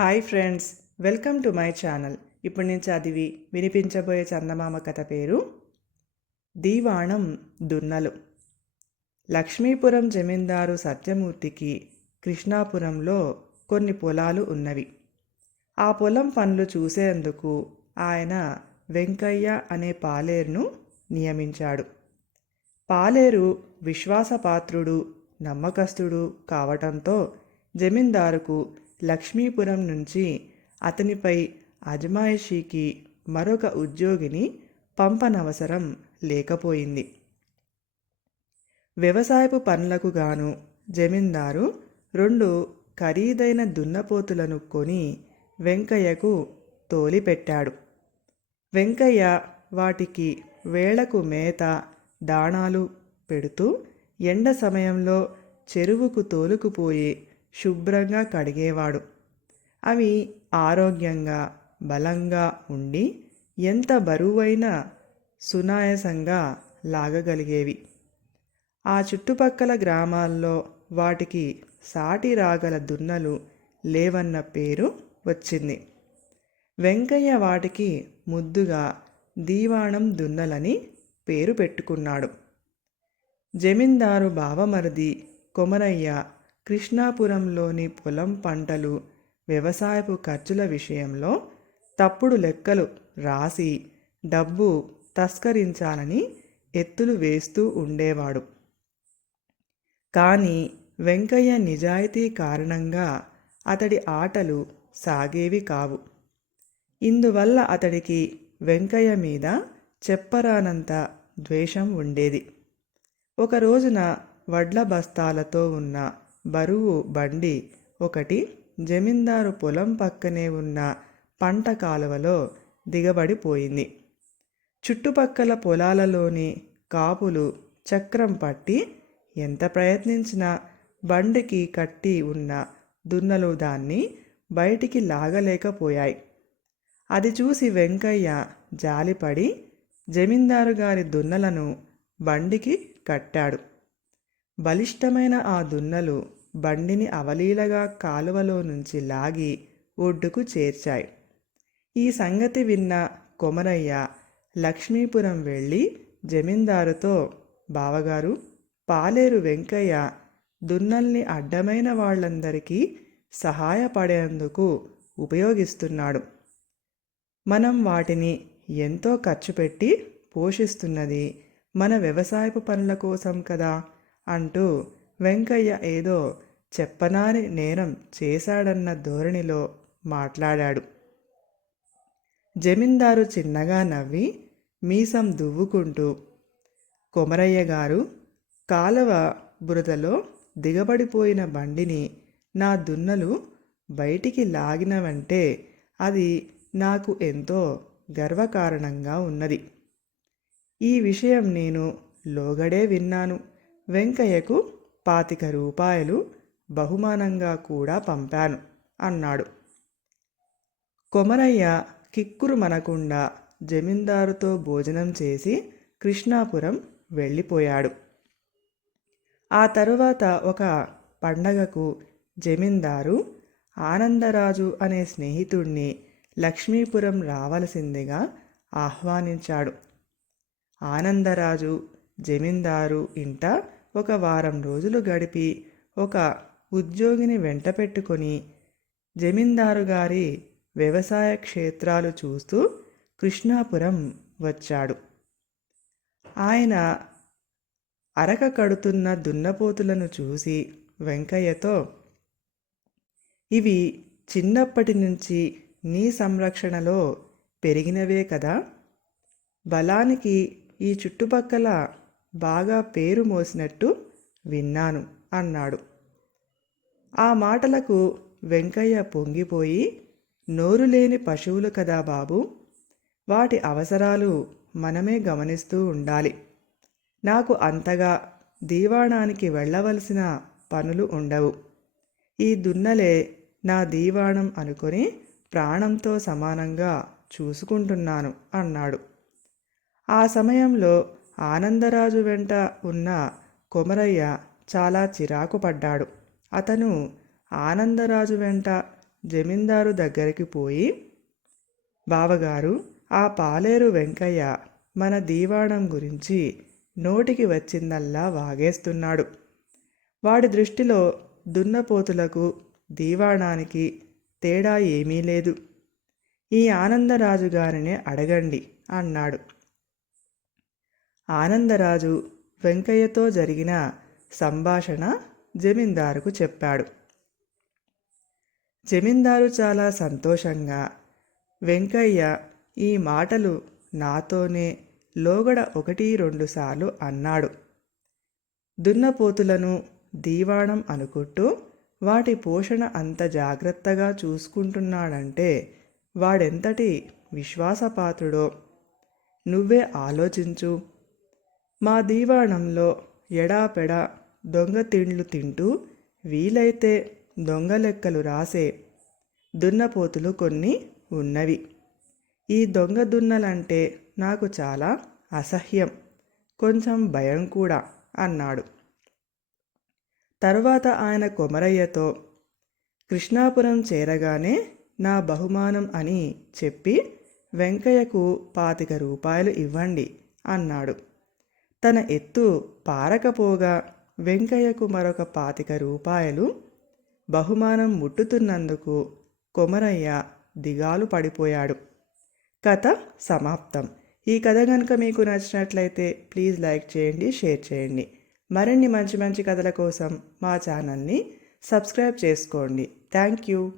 Hi friends welcome to my channel. ఇప్పుడు నేను చదివి వినిపించబోయే చందమామ కథ పేరు దీవాణం దున్నలు. లక్ష్మీపురం జమీందారు సత్యమూర్తికి కృష్ణాపురంలో కొన్ని పొలాలు ఉన్నవి. ఆ పొలం పనులు చూసేందుకు ఆయన వెంకయ్య అనే పాలేరును నియమించాడు. పాలేరు విశ్వాసపాత్రుడు నమ్మకస్తుడు కావటంతో జమీందారుకు లక్ష్మీపురం నుంచి అతనిపై అజమాయిషీకి మరొక ఉద్యోగిని పంపనవసరం లేకపోయింది. వ్యవసాయపు పనులకు గాను జమీందారు రెండు ఖరీదైన దున్నపోతులను కొని వెంకయ్యకు తోలిపెట్టాడు. వెంకయ్య వాటికి వేళకు మేత దాణాలు పెడుతూ ఎండ సమయంలో చెరువుకు తోలుకుపోయి శుభ్రంగా కడిగేవాడు. అవి ఆరోగ్యంగా బలంగా ఉండి ఎంత బరువైన సునాయాసంగా లాగగలిగేవి. ఆ చుట్టుపక్కల గ్రామాల్లో వాటికి సాటి రాగల దున్నలు లేవన్న పేరు వచ్చింది. వెంకయ్య వాటికి ముద్దుగా దీవాణం దున్నలని పేరు పెట్టుకున్నాడు. జమీందారు బావమరిది కొమరయ్య కృష్ణాపురంలోని పొలం పంటలు వ్యవసాయపు ఖర్చుల విషయంలో తప్పుడు లెక్కలు రాసి డబ్బు తస్కరించాలని ఎత్తులు వేస్తూ ఉండేవాడు. కానీ వెంకయ్య నిజాయితీ కారణంగా అతడి ఆటలు సాగేవి కావు. ఇందువల్ల అతడికి వెంకయ్య మీద చెప్పరానంత ద్వేషం ఉండేది. ఒక రోజున వడ్ల బస్తాలతో ఉన్న బరువు బండి ఒకటి జమీందారు పొలం పక్కనే ఉన్న పంట కాలువలో దిగబడిపోయింది. చుట్టుపక్కల పొలాలలోని కాపులు చక్రం పట్టి ఎంత ప్రయత్నించినా బండికి కట్టి ఉన్న దున్నలు దాన్ని బయటికి లాగలేకపోయాయి. అది చూసి వెంకయ్య జాలిపడి జమీందారు గారి దున్నలను బండికి కట్టాడు. బలిష్టమైన ఆ దున్నలు బండిని అవలీలగా కాలువలో నుంచి లాగి ఒడ్డుకు చేర్చాయి. ఈ సంగతి విన్న కొమరయ్య లక్ష్మీపురం వెళ్ళి జమీందారుతో బావగారు పాలేరు వెంకయ్య దున్నల్ని అడ్డమైన వాళ్ళందరికీ సహాయపడేందుకు ఉపయోగిస్తున్నాడు. మనం వాటిని ఎంతో ఖర్చు పెట్టి పోషిస్తున్నది మన వ్యవసాయపు పనుల కోసం కదా. అంటూ వెంకయ్య ఏదో చెప్పనాని నేరం చేశాడన్న ధోరణిలో మాట్లాడాడు. జమీందారు చిన్నగా నవ్వి మీసం దువ్వుకుంటూ కొమరయ్య గారు కాలవ బురదలో దిగబడిపోయిన బండిని నా దున్నలు బయటికి లాగినవంటే అది నాకు ఎంతో గర్వకారణంగా ఉన్నది. ఈ విషయం నేను లోగడే విన్నాను. వెంకయ్యకు పాతిక రూపాయలు బహుమానంగా కూడా పంపాను అన్నాడు. కొమరయ్య కిక్కురు మనకుండా జమీందారుతో భోజనం చేసి కృష్ణాపురం వెళ్ళిపోయాడు. ఆ తరువాత ఒక పండగకు జమీందారు ఆనందరాజు అనే స్నేహితుణ్ణి లక్ష్మీపురం రావలసిందిగా ఆహ్వానించాడు. ఆనందరాజు జమీందారు ఇంట ఒక వారం రోజులు గడిపి ఒక ఉద్యోగిని వెంట పెట్టుకొని జమీందారు గారి వ్యవసాయ క్షేత్రాలు చూస్తూ కృష్ణాపురం వచ్చాడు. ఆయన అరక కడుతున్న దున్నపోతులను చూసి వెంకయ్యతో ఇవి చిన్నప్పటి నుంచి నీ సంరక్షణలో పెరిగినవే కదా? బలానికి ఈ చుట్టుపక్కల బాగా పేరు మోసినట్టు విన్నాను అన్నాడు. ఆ మాటలకు వెంకయ్య పొంగిపోయి నోరు లేని పశువులు కదా బాబు వాటి అవసరాలు మనమే గమనిస్తూ ఉండాలి. నాకు అంతగా దీవాణానికి వెళ్ళవలసిన పనులు ఉండవు. ఈ దున్నలే నా దీవాణం అనుకొని ప్రాణంతో సమానంగా చూసుకుంటున్నాను అన్నాడు. ఆ సమయంలో ఆనందరాజు వెంట ఉన్న కొమరయ్య చాలా చిరాకు పడ్డాడు. అతను ఆనందరాజు వెంట జమీందారు దగ్గరికి పోయి బావగారు ఆ పాలేరు వెంకయ్య మన దీవాణం గురించి నోటికి వచ్చిందల్లా వాగేస్తున్నాడు. వాడి దృష్టిలో దున్నపోతులకు దీవాణానికి తేడా ఏమీ లేదు. ఈ ఆనందరాజు గారిని అడగండి అన్నాడు. ఆనందరాజు వెంకయ్యతో జరిగిన సంభాషణ జమీందారుకు చెప్పాడు. జమీందారు చాలా సంతోషంగా వెంకయ్య ఈ మాటలు నాతోనే లోగడ ఒకటి రెండుసార్లు అన్నాడు. దున్నపోతులను దీవాణం అనుకుంటూ వాటి పోషణ అంత జాగ్రత్తగా చూసుకుంటున్నాడంటే వాడెంతటి విశ్వాసపాత్రుడో. నువ్వే ఆలోచించు మా దీవాణంలో ఎడాపెడా దొంగ తిండ్లు తింటూ వీలైతే దొంగ లెక్కలు రాసే దున్నపోతులు కొన్ని ఉన్నవి. ఈ దొంగ దున్నలంటే నాకు చాలా అసహ్యం కొంచెం భయం కూడా అన్నాడు. తర్వాత ఆయన కొమరయ్యతో కృష్ణాపురం చేరగానే నా బహుమానం అని చెప్పి వెంకయ్యకు పాతిక రూపాయలు ఇవ్వండి అన్నాడు. తన ఎత్తు పారకపోగా వెంకయ్యకు మరొక పాతిక రూపాయలు బహుమానం ముట్టుతున్నందుకు కొమరయ్య దిగాలు పడిపోయాడు. కథ సమాప్తం. ఈ కథ కనుక మీకు నచ్చినట్లయితే ప్లీజ్ లైక్ చేయండి షేర్ చేయండి. మరిన్ని మంచి మంచి కథల కోసం మా ఛానల్ని సబ్స్క్రైబ్ చేసుకోండి. Thank you.